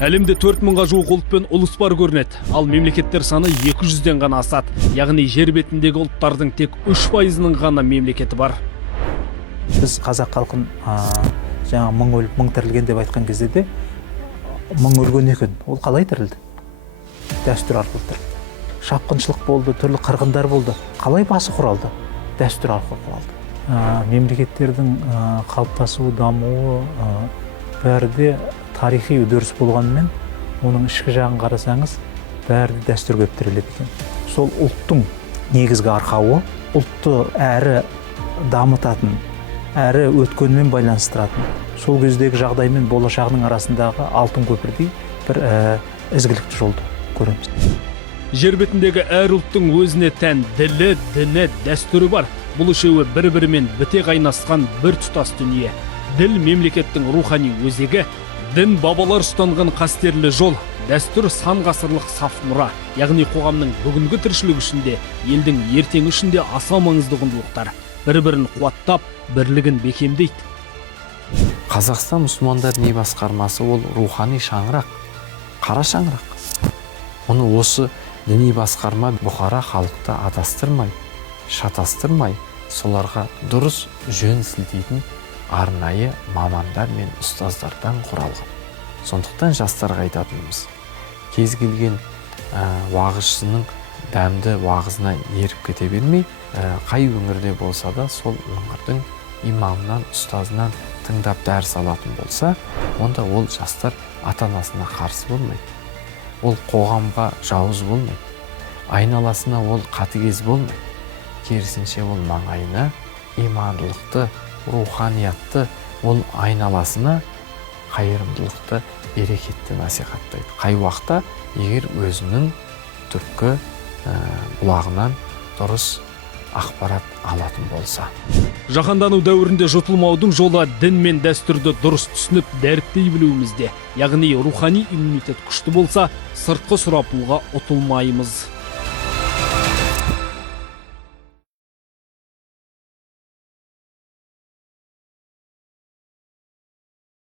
Әлемде 4000-ға жуық ұлт пен ұлыс бар көрінеді. Ал мемлекеттер саны 200-ден ғана асады. Яғни жер бетіндегі ұлттардың тек 3%-ның ғана мемлекеті бар. Біз қазақ халқын жаңа мың өліп, мың тірілген деп айтқан кезде де мың өлген екен. Ол қалай тірілді? Дәстүр арқылы тірілді. Шапқыншылық болды, түрлі қырғындар болды. Қалай басы құралды? Дәстүр арқылы құралды. Мемлекеттердің қалыптасуы, дамуы бәрі де тарихи үдеріс болғанымен, оның ішкі жағын қарасаңыз, бәрі де дәстүрге тіреледі екен. Сол ұлттың негізгі арқауы, ұлтты әрі дамытатын, әрі өткенмен байланыстыратын, сол кездегі жағдай мен болашағының арасындағы алтын көпірдей бір ізгілікті жолды көреміз. Жер бетіндегі әр ұлттың өзіне тән ділі, діні, дәстүрі бар. Бұл үшеуі бір-бірімен біте қайнасқан бір тұтас дүние. Діл мемлекеттің рухани өзегі, дін бабалар ұстанған қастерлі жол, дәстүр сан ғасырлық саф мұра. Яғни қоғамның бүгінгі тіршілік үшінде, елдің ертеңі үшінде аса маңызды құндылықтар. Бір-бірін қуаттап, бірлігін бекемдейді. Қазақстан мұсылмандар діни басқармасы ол рухани шаңырақ, қара шаңырақ. Оны осы діни басқарма бұқара халықты адастырмай, шатастырмай, соларға дұрыс жөн сілтейтін арнайы мамандар мен ұстаздардан құралған. Сондықтан жастарға айтатынымыз, кез келген уағызшының дәмді уағызына еріп кете бермей, қай өңірде болса да сол өңірдің имамынан, ұстазынан тыңдап дәріс алатын болса, онда ол жастар ата-анасына қарсы болмайды. Ол қоғамға жауыз болмайды. Айналасына ол қатыгез болмайды. Керісінше ол маңайына имандылықты, руханиятты, ол айналасына қайырымдылықты, берекетті насихаттайды. Қай уақытта егер өзінің түпкі бұлағынан дұрыс ақпарат алатын болса. Жаһандану дәуірінде жұтылмаудың жолы дін мен дәстүрді дұрыс түсініп, дәріптей білуімізде. Яғни рухани иммунитет күшті болса, сыртқы сұрапылға ұтылмаймыз.